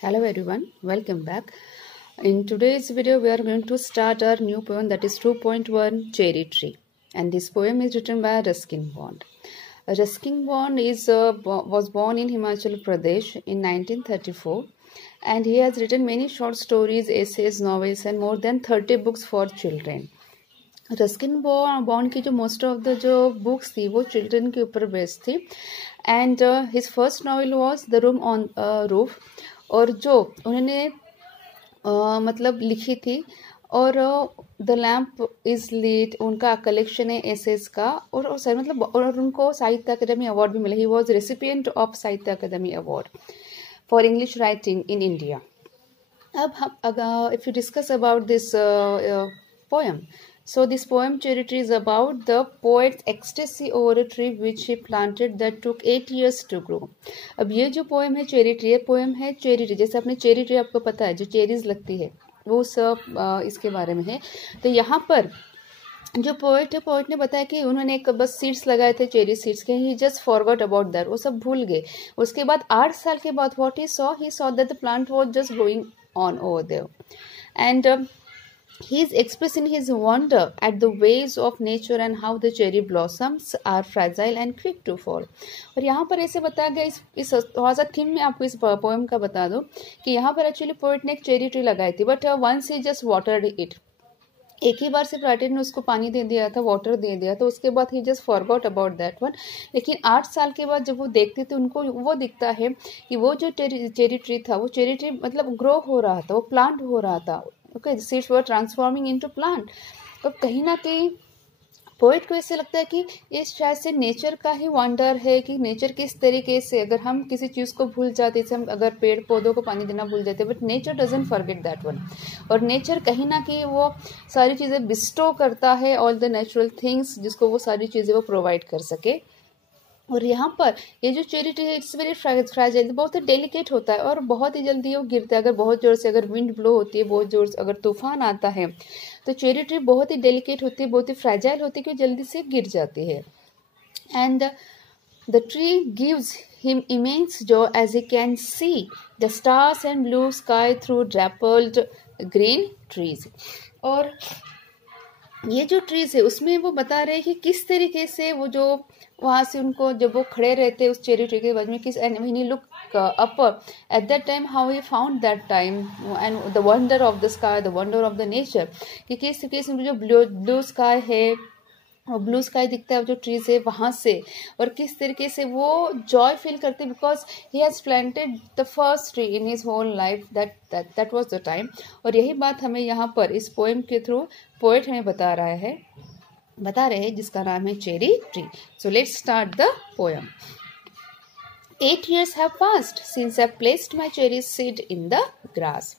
Hello everyone, welcome back. In today's video, we are going to start our new poem, that is 2.1 Cherry Tree. And this poem is written by Ruskin Bond. Ruskin Bond was born in Himachal Pradesh in 1934, and he has written many short stories, essays, novels and more than 30 books for children. Ruskin bond की जो most of the जो books थी वो children के ऊपर based थी. And his first novel was the room on roof, और जो उन्होंने मतलब लिखी थी, और द लैम्प इज लीट उनका कलेक्शन है एसेस का, और सर मतलब और उनको साहित्य अकेडमी अवार्ड भी मिला. ही वाज रेसिपिएंट ऑफ साहित्य academy award for English writing in India. अब हम if you discuss about this poem. So this poem Cherry Tree is about the poet's ecstasy over a tree which he planted that took 8 years to grow. अब ये जो poem है cherry tree, ये poem है cherry tree. जैसे अपने cherry tree आपको पता है जो चेरीज लगती है वो सब इसके बारे में है. तो यहाँ पर जो पोएट है, पोएट ने बताया कि उन्होंने एक बस सीड्स लगाए थे, चेरी सीड्स के. ही जस्ट फॉरगॉट अबाउट दैट, वो सब भूल गए. उसके बाद 8 साल के बाद what he saw that the plant was just growing on over there. And he is expressing his wonder at the ways of nature and how the cherry blossoms are fragile and quick to fall. और यहाँ पर ऐसे बताया गया, इस थोड़ा सा theme में आपको इस पोएम का बता दूं कि यहाँ पर एक्चुअली पोएट ने एक चेरी ट्री लगाई थी, but once he just watered it. एक ही बार से पोएट ने उसको पानी दे दिया था, वाटर दे दिया था, उसके बाद ही just forgot about that one. लेकिन 8 साल के बाद जब वो देखते थे उनको वो दिखता है कि वो जो चेरी ट्री था, वो चेरी ट्री मतलब ग्रो हो रहा था, वो प्लांट हो रहा था. ओके, सीड्स वर ट्रांसफॉर्मिंग इनटू प्लांट. और कहीं ना कहीं पोएट को ऐसे लगता है कि ये शायद से नेचर का ही वंडर है कि नेचर किस तरीके से, अगर हम किसी चीज़ को भूल जाते, जैसे हम अगर पेड़ पौधों को पानी देना भूल जाते, but nature doesn't forget that one. और नेचर कहीं ना कहीं वो सारी चीज़ें बिस्टो करता है, ऑल द नेचुरल थिंग्स, जिसको वो सारी चीज़ें वो प्रोवाइड कर सके. और यहाँ पर ये जो चेरी ट्री है इट्स वेरी फ्रैजाइल, बहुत ही डेलिकेट होता है और बहुत ही जल्दी वो गिरता है. अगर बहुत ज़ोर से अगर विंड ब्लो होती है, बहुत ज़ोर से अगर तूफान आता है, तो चेरी ट्री बहुत ही डेलिकेट होती है, बहुत ही फ्रैजाइल होती है कि जल्दी से गिर जाती है. And the tree gives him immense joy as he can see the stars and blue sky through dappled green trees. और ये जो ट्रीज है उसमें वो बता रहे हैं कि किस तरीके से वो जो वहाँ से उनको जब वो खड़े रहते उस चेरी ट्री के बाजू में, किस and when he look up at that time how he found that time and the wonder of the sky, the wonder of the nature, कि किस तरीके से जो ब्लू स्काई है, और ब्लू स्काई दिखता है जो ट्रीज है वहाँ से, और किस तरीके से वो जॉय फील करते because he has planted the first tree in his whole life, that was the time. और यही बात हमें यहाँ पर इस पोएम के थ्रू पोएट हमें बता रहे हैं जिसका नाम है cherry tree. So let's start the poem. 8 years have passed since I placed my cherry seed in the grass.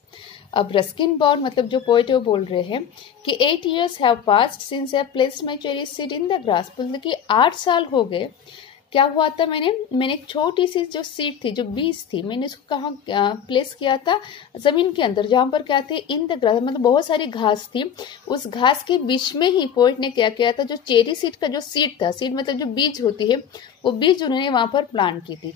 अब रस्किन बॉन्ड मतलब जो पोएट है वो बोल रहे हैं कि 8 years have passed since I placed my cherry seed in the grass. मतलब कि 8 साल हो गए. क्या हुआ था, मैंने एक छोटी सी जो सीड थी, जो बीज थी, मैंने उसको कहाँ प्लेस किया था, ज़मीन के अंदर, जहाँ पर क्या थे, इन द ग्रास, मतलब बहुत सारी घास थी. उस घास के बीच में ही पोएट ने क्या किया था, जो चेरी सीड का जो सीड था, सीड मतलब जो बीज होती है, वो बीज उन्होंने वहाँ पर प्लांट की थी.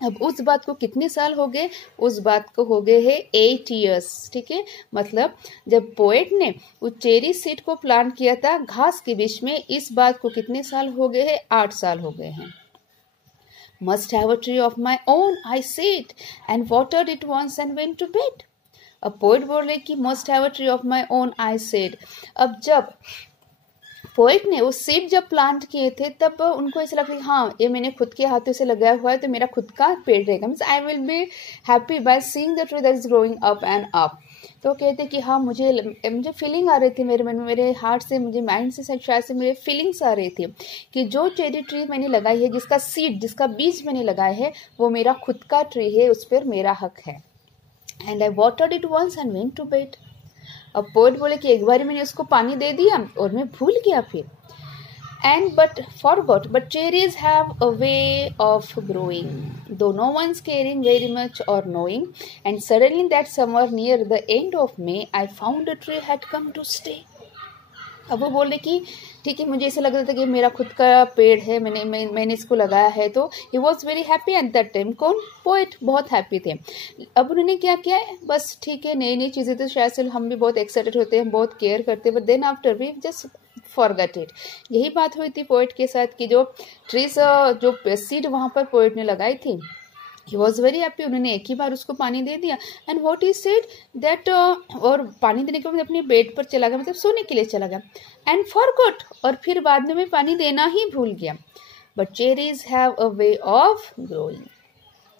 अब उस बात को कितने साल हो गए, उस बात को हो गए हैं 8 years. ठीक है, मतलब जब पोएट ने उस चेरी सीड को प्लांट किया था घास के बीच में, इस बात को कितने साल हो गए हैं, 8 साल हो गए हैं. Must have a tree of my own, I said, and watered it once and went to bed. अब पोएट बोल रहे कि must have a tree of my own, I said. अब जब पोएट ने वो सीड जब प्लांट किए थे तब उनको ऐसा लगा कि हाँ ये मैंने खुद के हाथों से लगाया हुआ है तो मेरा खुद का पेड़ रहेगा. Means I will be happy by seeing the tree that is growing up and up. तो कहते कि हाँ मुझे फीलिंग आ रही थी मेरे मन में, मेरे हार्ट से, मुझे माइंड से शायद से मेरे फीलिंग्स आ रही थी कि जो चेरी ट्री मैंने लगाई है, जिसका सीड, जिसका बीज मैंने लगाया है, वो मेरा खुद का ट्री है, उस पर मेरा हक है. And I watered it once and went to bed. अब पोएट बोले कि एक बार मैंने उसको पानी दे दिया और मैं भूल गया फिर. And but forgot, but cherries have a way of growing, though no one's caring very much or knowing. And suddenly that summer near the end of May, I found a tree had come to stay. अब वो बोल रहे कि ठीक है, मुझे ऐसा लग रहा था कि मेरा खुद का पेड़ है, मैंने इसको लगाया है। तो he was very happy at that time. कौन? पोएट बहुत हैप्पी थे। अब उन्होंने क्या किया है, बस ठीक है, नई नई चीज़ें तो शायद से हम भी बहुत एक्साइटेड होते हैं, बहुत केयर करते हैं, but then after we just forget it. यही बात हुई थी पोएट के साथ कि जो ट्रीज जो सीड वहाँ पर पोएट ने लगाई थी, ही वॉज वेरी हैप्पी। उन्होंने एक ही बार उसको पानी दे दिया and what he said that, और पानी देने के बाद अपने बेड पर चला गया, मतलब सोने के लिए चला गया एंड फॉरगॉट, और फिर बाद में पानी देना ही भूल गया। But cherries have a way of growing.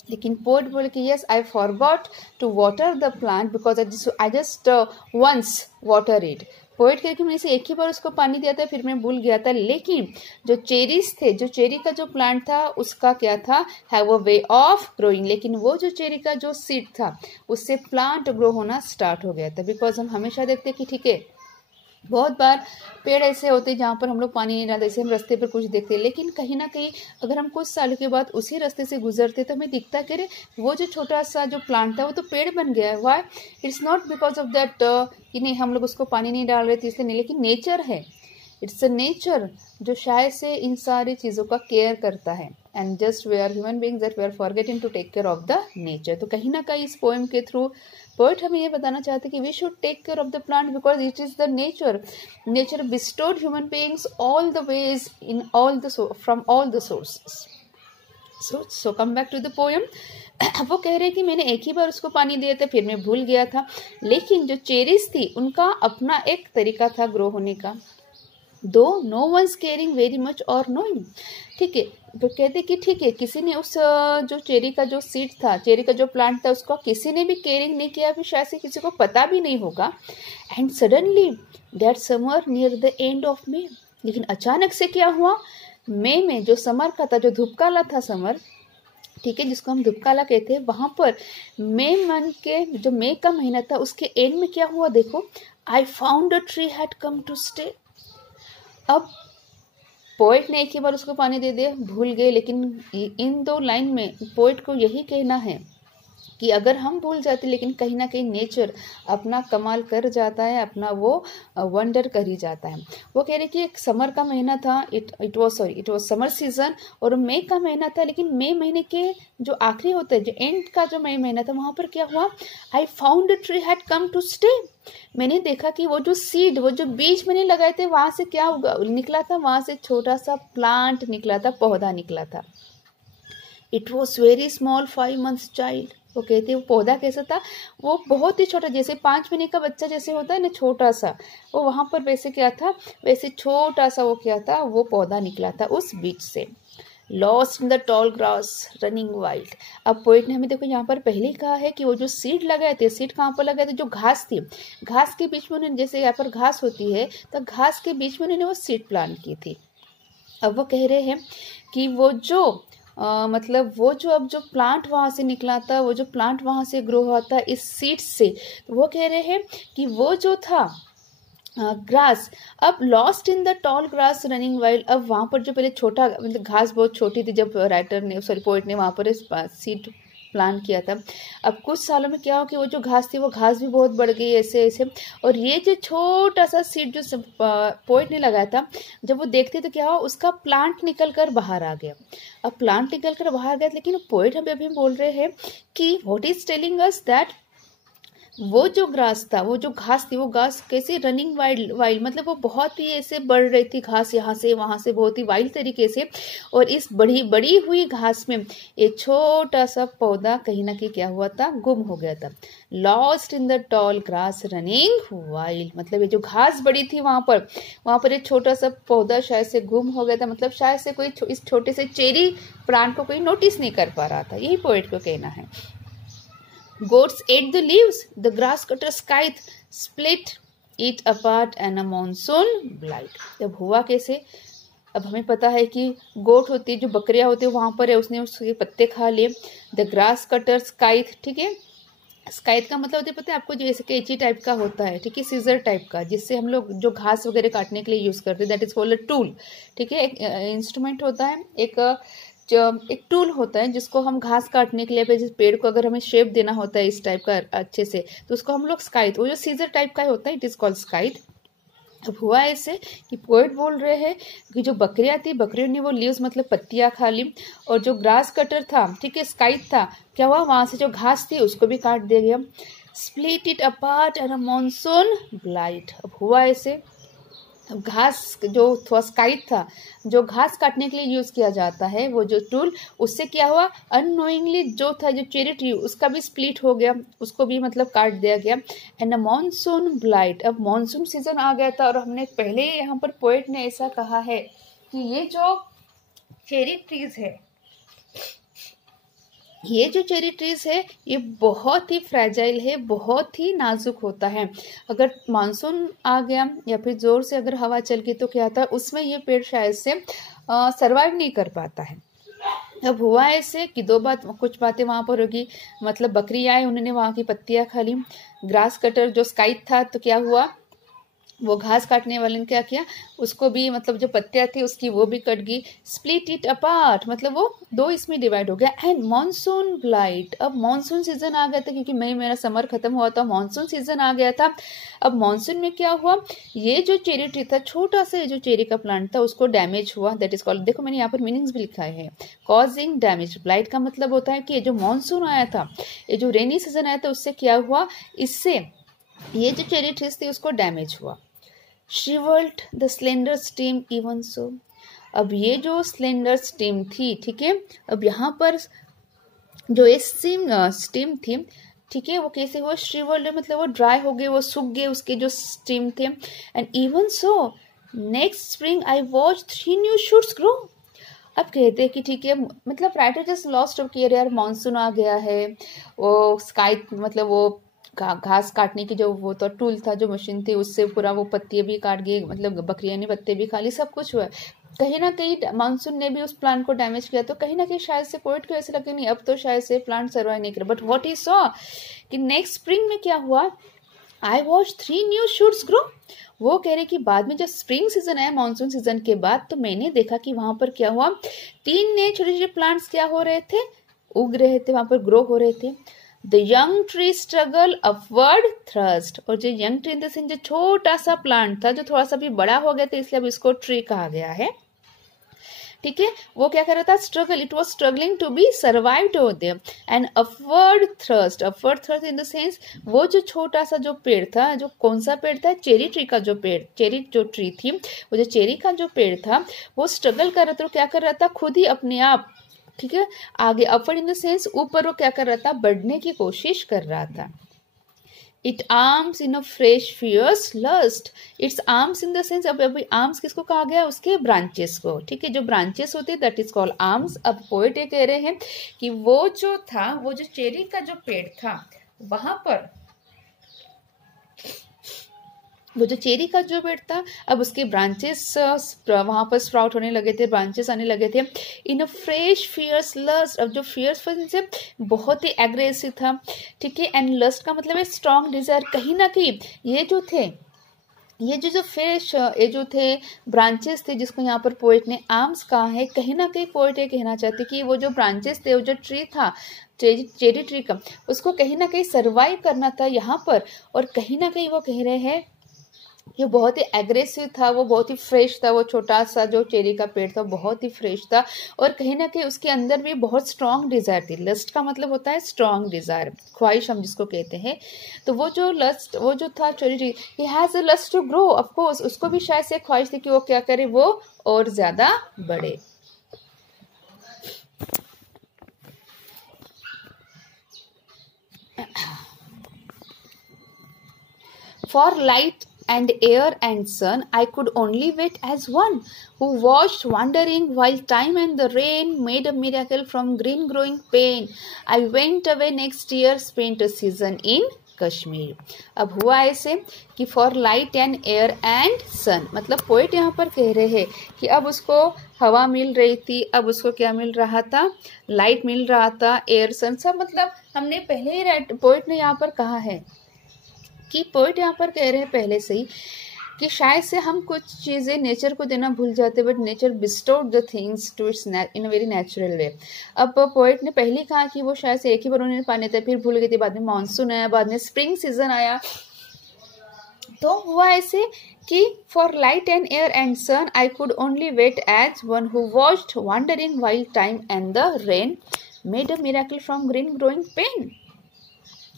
लेकिन पोएट बोले कि yes, I forgot to water the plant because I just once water it. Poet करके मैंने से एक ही बार उसको पानी दिया था, फिर मैं भूल गया था। लेकिन जो चेरीज थे, जो चेरी का जो प्लांट था, उसका क्या था, have a way of growing. लेकिन वो जो चेरी का जो सीड था, उससे प्लांट ग्रो होना स्टार्ट हो गया था। बिकॉज हम हमेशा देखते हैं कि ठीक है, बहुत बार पेड़ ऐसे होते हैं जहाँ पर हम लोग पानी नहीं डालते, जैसे हम रास्ते पर कुछ देखते हैं, लेकिन कहीं ना कहीं अगर हम कुछ सालों के बाद उसी रास्ते से गुजरते तो हमें दिखता कि अरे वो जो छोटा सा जो प्लांट था वो तो पेड़ बन गया है। Why? It's not because of that कि नहीं हम लोग उसको पानी नहीं डाल रहे थे इसलिए नहीं, लेकिन नेचर है, इट्स अ नेचर जो शायद से इन सारी चीज़ों का केयर करता है। And just we are human beings that we are forgetting to take care of the nature. तो कहीं ना कहीं इस पोएम के थ्रू पोएट हमें ये बताना चाहते हैं कि we should take care of the plant because it is the nature. Nature bestowed human beings all the ways in all the from all the sources. So come back to the poem. वो कह रहे हैं कि मैंने एक ही बार उसको पानी दिया था, फिर मैं भूल गया था। लेकिन जो चेरीज थी उनका अपना एक तरीका था ग्रो होने का। Though no once caring very much और नोइंग। ठीक है, तो कहते कि ठीक है, किसी ने उस जो चेरी का जो सीड था, चेरी का जो प्लांट था, उसको किसी ने भी केयरिंग नहीं किया, फिर शायद से किसी को पता भी नहीं होगा। And suddenly that summer near the end of May. लेकिन अचानक से क्या हुआ, मई में जो समर का था, जो धूपकाला था समर, ठीक है, जिसको हम धूपकाला कहते हैं, वहाँ पर मई मंथ के जो मई का महीना था उसके एंड में क्या हुआ देखो, I found a tree had come to stay. अब पोएट ने एक ही बार उसको पानी दे दिया, भूल गए। लेकिन इन दो लाइन में पोएट को यही कहना है कि अगर हम भूल जाते, लेकिन कहीं ना कहीं नेचर अपना कमाल कर जाता है, अपना वो वंडर कर ही जाता है। वो कह रहे कि एक समर का महीना था, इट वाज समर सीजन, और मई का महीना था। लेकिन मई महीने के जो आखिरी होता है, जो एंड का जो मई महीना था, वहाँ पर क्या हुआ, I found a tree had come to stay. मैंने देखा कि वो जो सीड, वो जो बीज मैंने लगाए थे, वहाँ से क्या निकला था, वहाँ से छोटा सा प्लांट निकला था, पौधा निकला था। It was very small 5 months child. वो कहते वो पौधा कैसा था, वो बहुत ही छोटा, जैसे 5 महीने का बच्चा जैसे होता है ना, छोटा सा, वो वहाँ पर वैसे क्या था, वैसे छोटा सा वो क्या था, वो पौधा निकला था उस बीज से। Lost in the tall grass running wild. अब पोएट ने हमें देखो यहाँ पर पहले ही कहा है कि वो जो सीड लगाए थे, सीड कहाँ पर लगाए थे, जो घास थी, घास के बीच में उन्होंने, जैसे यहाँ पर घास होती है तो घास के बीच में उन्होंने वो सीड प्लांट की थी। अब वो कह रहे हैं कि वो जो मतलब वो जो अब जो प्लांट वहाँ से निकला था, वो जो प्लांट वहाँ से ग्रो हुआ था इस सीड्स से, तो वो कह रहे हैं कि वो जो था ग्रास, अब lost in the tall grass running wild. अब वहाँ पर जो पहले छोटा, मतलब घास बहुत छोटी थी जब राइटर ने, सॉरी पोएट ने वहाँ पर सीड प्लान किया था। अब कुछ सालों में क्या हो कि वो जो घास थी, वो घास भी बहुत बढ़ गई ऐसे ऐसे, और ये जो छोटा सा सीड जो पोएट ने लगाया था, जब वो देखते तो क्या हुआ, उसका प्लांट निकल कर बाहर आ गया। अब प्लांट निकल कर बाहर गया, लेकिन पोएट हमें अभी बोल रहे हैं कि what is telling us that वो जो ग्रास था, वो जो घास थी, वो घास कैसे रनिंग वाइल्ड, मतलब वो बहुत ही ऐसे बढ़ रही थी घास, यहाँ से वहाँ से बहुत ही वाइल्ड तरीके से। और इस बड़ी हुई घास में एक छोटा सा पौधा कहीं ना कहीं क्या हुआ था, गुम हो गया था। Lost in the tall grass running wild, मतलब ये जो घास बड़ी थी वहाँ पर एक छोटा सा पौधा शायद से गुम हो गया था। मतलब शायद से कोई इस छोटे से चेरी प्लांट को कोई नोटिस नहीं कर पा रहा था, यही पोएट को कहना है। Goats ate the leaves, the grass cutter scythe split it apart and a monsoon blight। अब हुआ कैसे, अब हमें पता है कि गोट होती है, जो बकरियां होती है वहां पर है, उसने उसके पत्ते खा लिए। द ग्रास कटर स्काइथ, ठीक है, स्काइथ का मतलब होता है पता है आपको, जो जैसे कैंची टाइप का होता है, ठीक है, सीजर टाइप का, जिससे हम लोग जो घास वगैरह काटने के लिए यूज करते हैं, that is called a tool. ठीक है, एक इंस्ट्रूमेंट होता है, एक टूल होता है जिसको हम घास काटने के लिए, जैसे पेड़ को अगर हमें शेप देना होता है इस टाइप का अच्छे से, तो उसको हम लोग स्काइथ, वो जो सीजर टाइप का होता है, इट इज कॉल्ड स्काइथ। अब हुआ ऐसे कि पोएट बोल रहे हैं कि जो बकरियां थी, बकरियों ने वो लीव्स मतलब पत्तियां खा ली, और जो ग्रास कटर था, ठीक है, स्काइट था, क्या हुआ, वहां से जो घास थी उसको भी काट दिया गया। Split it apart and a monsoon blight. अब हुआ ऐसे, घास जो थोड़ा स्काइट था, जो घास काटने के लिए यूज किया जाता है वो जो टूल, उससे क्या हुआ, अननोइंगली जो था, जो चेरी ट्री, उसका भी स्प्लिट हो गया, उसको भी मतलब काट दिया गया। And a monsoon blight. अब मॉनसून सीजन आ गया था, और हमने पहले यहाँ पर पोएट ने ऐसा कहा है कि ये जो चेरी ट्रीज है, ये जो चेरी ट्रीज है, ये बहुत ही फ्रेजाइल है, बहुत ही नाजुक होता है। अगर मानसून आ गया या फिर जोर से अगर हवा चल गई तो क्या होता है, उसमें ये पेड़ शायद से सरवाइव नहीं कर पाता है। अब हुआ ऐसे कि कुछ बातें वहां पर होगी, मतलब बकरी आए, उन्होंने वहां की पत्तियां खा ली। ग्रास कटर जो स्काइट था, तो क्या हुआ, वो घास काटने वाले ने क्या किया, उसको भी मतलब जो पत्तियां थी उसकी वो भी कट गई। स्प्लिट इट अपार्ट, मतलब वो दो इसमें डिवाइड हो गया। And monsoon blight. अब मॉनसून सीजन आ गया था, क्योंकि मई मेरा समर खत्म हुआ था, मॉनसून सीजन आ गया था। अब मॉनसून में क्या हुआ, ये जो चेरी ट्री था, छोटा सा जो चेरी का प्लांट था, उसको डैमेज हुआ। दैट इज कॉल्ड, देखो मैंने यहाँ पर मीनिंग्स भी लिखा है, कॉजिंग डैमेज। ब्लाइट का मतलब होता है कि ये जो मॉनसून आया था, ये जो रेनी सीजन आया था, उससे क्या हुआ, इससे ये जो चेरी ट्रीज थी उसको डैमेज हुआ। Shriveled the slender stem even so। अब ये जो स्लेंडर स्टेम थी, ठीक है, अब यहाँ पर जो ये स्टेम थी, ठीक है, वो कैसे हुआ, श्रिवल्ड मतलब वो ड्राई हो गए, वो सूख गए उसके जो स्टेम थे। And even so next spring I watch 3 new shoots grow। अब कहते हैं कि ठीक है, मतलब writer just lost of care, यार मानसून आ गया है, वो स्काई मतलब वो घास काटने की जो वो तो टूल था, जो मशीन थी, उससे पूरा वो पत्तियां भी काट गई, मतलब बकरियां ने पत्ते भी खा ली, सब कुछ हुआ। कहीं ना कहीं मानसून ने भी उस प्लांट को डैमेज किया, तो कहीं ना कहीं शायद से पोएट को ऐसे लगे नहीं, अब तो शायद से प्लांट सर्वाइव नहीं करे। बट व्हाट ही सॉ कि नेक्स्ट स्प्रिंग में क्या हुआ, I watch 3 new shoots grow। वो कह रहे कि बाद में जब स्प्रिंग सीजन आया, मानसून सीजन के बाद, तो मैंने देखा कि वहां पर क्या हुआ, 3 नए छोटे छोटे प्लांट्स क्या हो रहे थे, उग रहे थे, वहां पर ग्रो हो रहे थे। The young tree struggle upward thrust. और जो young tree in the sense जो छोटा सा प्लांट था, जो थोड़ा सा भी बड़ा हो गया था, इसलिए अब इसको ट्री कहा गया है, ठीक है, वो क्या कर रहा था, struggle, it was struggling to be survived over there. And upward thrust, upward thrust in the sense वो जो छोटा सा जो पेड़ था, जो कौन सा पेड़ था, चेरी ट्री का जो पेड़, चेरी जो ट्री थी, वो जो चेरी का जो पेड़ था, वो स्ट्रगल कर रहा था, क्या कर रहा था, खुद ही अपने आप, ठीक है, आगे, अपवर्ड इन द सेंस ऊपर, वो क्या कर रहा था, बढ़ने की कोशिश कर रहा था। It arms in a fresh fierce lust. It's arms in the sense, अब अभी आर्म्स किसको कहा गया, उसके ब्रांचेस को, ठीक है, जो ब्रांचेस होते हैं दैट इज कॉल्ड आर्म्स। अब पोएट ये कह रहे हैं कि वो जो था, वो जो चेरी का जो पेड़ था, वहां पर वो जो चेरी का जो पेड़ था, अब उसके ब्रांचेस वहां पर स्प्राउट होने लगे थे, ब्रांचेस आने लगे थे। इन अ फ्रेश फियर्स लस्ट। अब जो फियर्स से बहुत ही एग्रेसिव था, ठीक है, एंड लस्ट का मतलब है स्ट्रॉन्ग डिजायर। कहीं ना कहीं ये जो थे, ये जो फ्रेश ये जो थे ब्रांचेस थे, जिसको यहाँ पर पोएट ने आर्म्स कहा है, कहीं ना कहीं पोएट ये कहना चाहते कि वो जो ब्रांचेस थे, वो जो ट्री था, चेरी ट्री का, उसको कहीं ना कहीं सर्वाइव करना था यहाँ पर। और कहीं ना कहीं वो कह रहे हैं ये बहुत ही एग्रेसिव था, वो बहुत ही फ्रेश था, वो छोटा सा जो चेरी का पेड़ था बहुत ही फ्रेश था, और कहीं ना कहीं उसके अंदर भी बहुत स्ट्रॉन्ग डिजायर थी। लस्ट का मतलब होता है स्ट्रॉन्ग डिजायर, ख्वाहिश हम जिसको कहते हैं। तो वो जो लस्ट, वो जो था cherry, he has a lust to grow, of course उसको भी शायद से ख्वाहिश थी कि वो क्या करे, वो और ज्यादा बढ़े। For light and air and sun, I could only wait as one who watched wondering while time and the rain made a miracle from green growing pain. I went away next year, spent a season in Kashmir. अब हुआ ऐसे कि for light and air and sun, मतलब poet यहाँ पर कह रहे हैं कि अब उसको हवा मिल रही थी, अब उसको क्या मिल रहा था, लाइट मिल रहा था, एयर सन सब, मतलब हमने पहले ही पोएट ने यहाँ पर कहा है कि पोएट यहाँ पर कह रहे हैं पहले से ही कि शायद से हम कुछ चीज़ें नेचर को देना भूल जाते, but nature bestowed the things to its in a very natural way. अब पोएट ने पहले कहा कि वो शायद से एक ही बार उन्होंने पाने थे, फिर भूल गए थे, बाद में मानसून आया, बाद में स्प्रिंग सीजन आया, तो हुआ ऐसे कि for light and air and sun I could only wait as one who watched wondering while time and the rain made a miracle from green growing pain.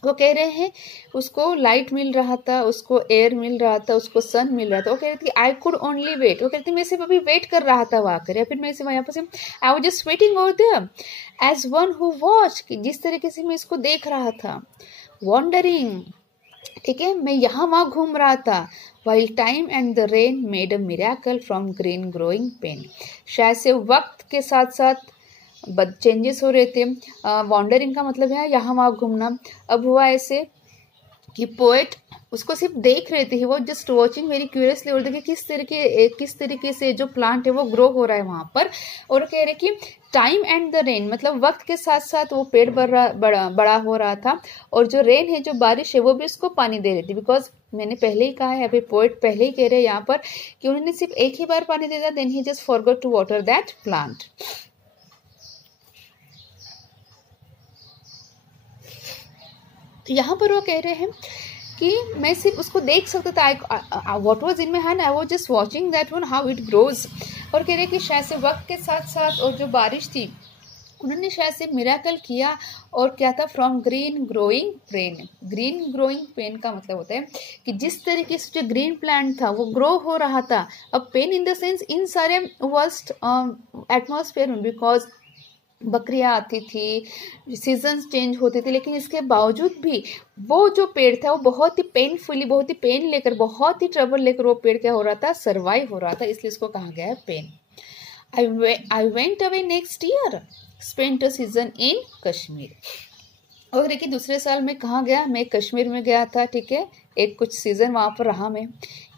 वो कह रहे हैं उसको लाइट मिल रहा था, उसको एयर मिल रहा था, उसको सन मिल रहा था। वो कह रही थी आई कुड ओनली वेट, वो कहती मैं सिर्फ अभी वेट कर रहा था वहाँ कर, या फिर मैं सिर्फ यहाँ पर I was just waiting over there as one who watch, जिस तरीके से मैं इसको देख रहा था, वॉन्डरिंग, ठीक है, मैं यहाँ वहाँ घूम रहा था, while time and the rain made a miracle from green growing pain. शायद से वक्त के साथ साथ चेंजेस हो रहे थे। वॉन्डरिंग का मतलब है यहाँ वहाँ घूमना। अब हुआ ऐसे कि पोएट उसको सिर्फ देख रहे थे, ही वो जस्ट वॉचिंग वेरी क्यूरियसली, और देखिए किस तरीके से जो प्लांट है वो ग्रो हो रहा है वहाँ पर। और कह रहे कि टाइम एंड द रेन, मतलब वक्त के साथ साथ वो पेड़ बड़ा हो रहा था, और जो रेन है, जो बारिश है, वो भी उसको पानी दे रही थी। बिकॉज मैंने पहले ही कहा है, अभी पोएट पहले ही कह रहे हैं यहाँ पर कि उन्होंने सिर्फ एक ही बार पानी दिया, then he just forgot to water that plant. तो यहाँ पर वो कह रहे हैं कि मैं सिर्फ उसको देख सकता था, what was in my hand, I was just watching that one how it grows. और कह रहे कि शायद से वक्त के साथ साथ और जो बारिश थी उन्होंने शायद से मिरेकल किया। और क्या था, from green growing pain. Green growing pain का मतलब होता है कि जिस तरीके से जो ग्रीन प्लांट था वो ग्रो हो रहा था। अब pain in the sense in सारे वर्स्ट एटमॉस्फेयर में, बिकॉज बकरियां आती थी, सीजन्स चेंज होते थे, लेकिन इसके बावजूद भी वो जो पेड़ था वो बहुत ही पेनफुली, बहुत ही पेन लेकर, बहुत ही ट्रबल लेकर वो पेड़ क्या हो रहा था, सर्वाइव हो रहा था। इसलिए इसको कहा गया है pain. I went away next year, spent a season in Kashmir. और देखिए दूसरे साल में कहाँ गया, मैं कश्मीर में गया था, ठीक है, एक कुछ सीजन वहाँ पर रहा मैं।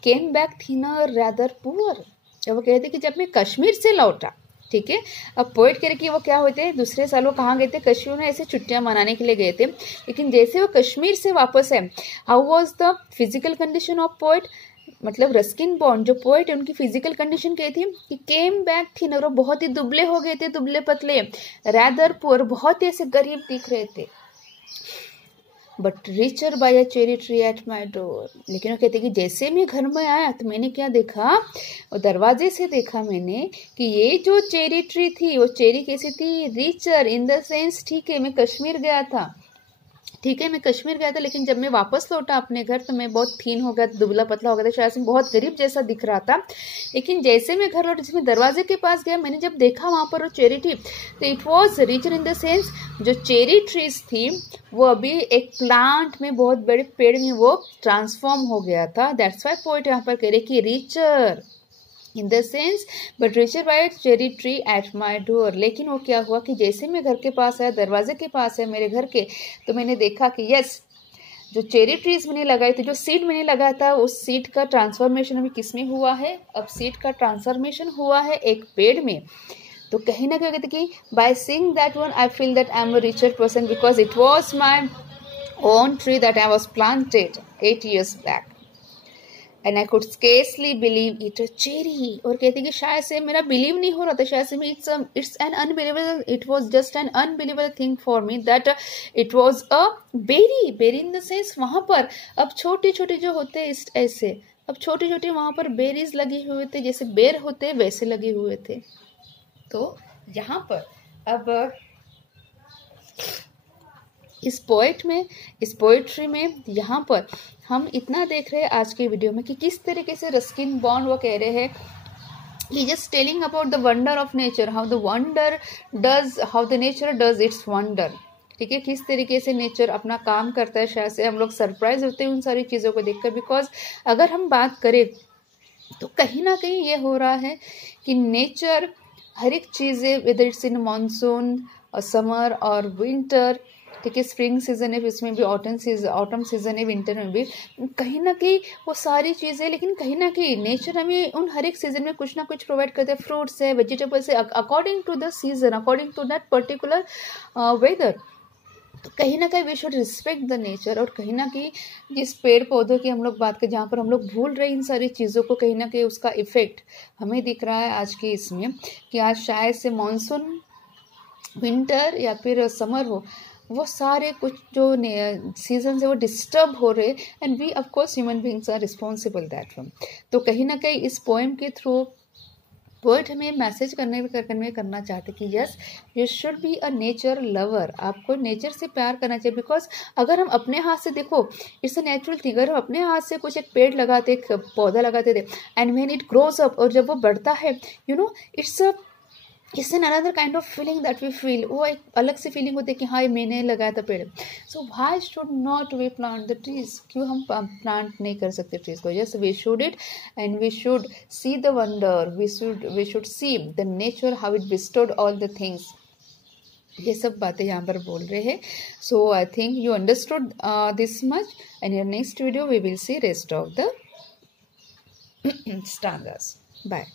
Came back thinner rather poor. जब वो कहते कि जब मैं कश्मीर से लौटा, ठीक है। अब पोएट कह रहे कि वो क्या होते हैं, दूसरे साल वो कहाँ गए थे, कश्मीर में ऐसे छुट्टियां मनाने के लिए गए थे। लेकिन जैसे वो कश्मीर से वापस है, how was the physical condition of poet, मतलब रस्किन बॉन्ड जो पोएट है उनकी फिजिकल कंडीशन क्या थी कि केम बैक थिनर, बहुत ही दुबले हो गए थे, दुबले पतले, रैदर पुअर, बहुत ही ऐसे गरीब दिख रहे थे, but richer by a cherry tree at my door. लेकिन वो कहते कि जैसे मैं घर में आया तो मैंने क्या देखा, और दरवाजे से देखा मैंने कि ये जो चेरी ट्री थी वो चेरी कैसी थी, रिचर इन द सेंस, ठीक है मैं कश्मीर गया था, ठीक है मैं कश्मीर गया था, लेकिन जब मैं वापस लौटा अपने घर तो मैं बहुत थीन हो गया, दुबला पतला हो गया था, शायद से बहुत गरीब जैसा दिख रहा था। लेकिन जैसे मैं घर लौटा, जिसमें दरवाजे के पास गया, मैंने जब देखा वहां पर वो चेरी ट्री, तो it was richer in the sense, जो चेरी ट्रीज थी वो अभी एक प्लांट में, बहुत बड़े पेड़ में वो ट्रांसफॉर्म हो गया था। दैट्स वाई पोएट यहाँ पर कह रहे कि richer in the sense but richer by cherry tree at my door. लेकिन वो क्या हुआ कि जैसे मैं घर के पास आया, दरवाजे के पास है मेरे घर के, तो मैंने देखा कि यस, जो चेरी ट्रीज मैंने लगाए थे, जो सीड मैंने लगाया था, उस सीड का ट्रांसफॉर्मेशन अभी किस में हुआ है, अब सीड का ट्रांसफॉर्मेशन हुआ है एक पेड़ में। तो कहीं ना कहीं कहते कि by seeing that one I feel that I am a richer person, because it was my own tree that I was planted 8 years back and I could scarcely believe it a cherry. और कहते कि शायद से मेरा believe नहीं हो रहा था, शायद से it's an unbelievable, it was just an unbelievable thing for me that it was a berry in the sense, वहां पर अब छोटे छोटे जो होते हैं ऐसे, अब छोटे छोटे वहां पर बेरीज लगे हुए थे, जैसे बेर होते वैसे लगे हुए थे। तो यहाँ पर अब इस पोएट में, इस पोएट्री में यहाँ पर हम इतना देख रहे हैं आज के वीडियो में कि किस तरीके से रस्किन बॉन्ड वो कह रहे हैं, he just telling about the wonder of nature, how the nature does its wonder, ठीक है, किस तरीके से नेचर अपना काम करता है। शायद से हम लोग सरप्राइज होते हैं उन सारी चीज़ों को देखकर, बिकॉज अगर हम बात करें तो कहीं ना कहीं ये हो रहा है कि नेचर हर एक चीज़ें, वेदर इट्स इन मानसून और समर और विंटर, ठीक है, स्प्रिंग सीजन है, इसमें भी ऑटम सीजन है, विंटर में भी, कहीं ना कहीं वो सारी चीज़ें, लेकिन कहीं ना कहीं नेचर हमें उन हर एक सीजन में कुछ ना कुछ प्रोवाइड करते हैं, फ्रूट्स है, वेजिटेबल्स है, according to the season, according to that particular weather. तो कहीं ना कहीं we should respect the nature. और कहीं ना कहीं जिस पेड़ पौधों की हम लोग बात करें, जहाँ पर हम लोग भूल रहे हैं इन सारी चीज़ों को, कहीं ना कहीं उसका इफेक्ट हमें दिख रहा है आज के इसमें, कि आज शायद से मानसून, विंटर या फिर समर हो, वो सारे कुछ जो सीजन है वो डिस्टर्ब हो रहे, and we of course human beings are responsible that one. तो कहीं ना कहीं इस पोएम के थ्रू पोएट हमें मैसेज करना चाहते कि yes you should be a nature lover, आपको नेचर से प्यार करना चाहिए। बिकॉज अगर हम अपने हाथ से, देखो इट्स अ नेचुरल थिंग, अगर हम अपने हाथ से कुछ एक पेड़ लगाते, एक पौधा लगाते थे, and when it grows up, और जब वो बढ़ता है, you know it's an another kind of feeling that we feel, वो एक अलग सी फीलिंग होती है कि हाँ ये मैंने लगाया था पेड़। So why should not we plant the trees, क्यों हम प्लांट नहीं कर सकते ट्रीज को? Yes we should it, and we should see the wonder, we should see the nature how it bestowed all the things. ये सब बातें यहाँ पर बोल रहे हैं। So I think you understood this much, and in next video we will see rest of the stanzas. Bye.